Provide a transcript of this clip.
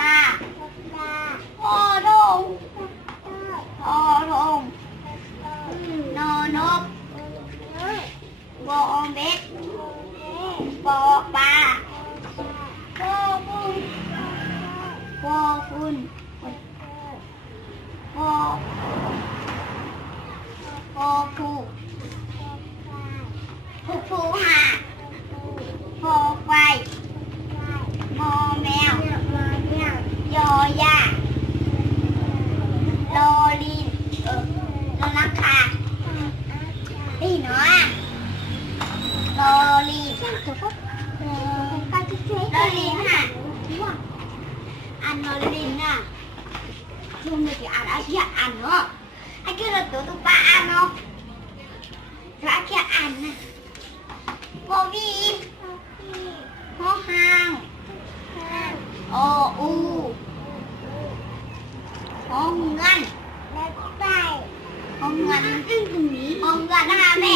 ตาพอทงพอทงนอนกบอเบ็ดปอปลาปอฝุ่นปอฝุ่นปอปอผูผูหาปอไฟมอแมวยอยาลอลินลอนักขานี่เนาะลอลินลอลินฮะอันลอลินน่ะchung người thì ăn ai kia ăn nữa ai kia là tụi ba ăn không rồi ai kia ăn nè vô vi ho hàng o u ho ngân ho ngân ha mẹ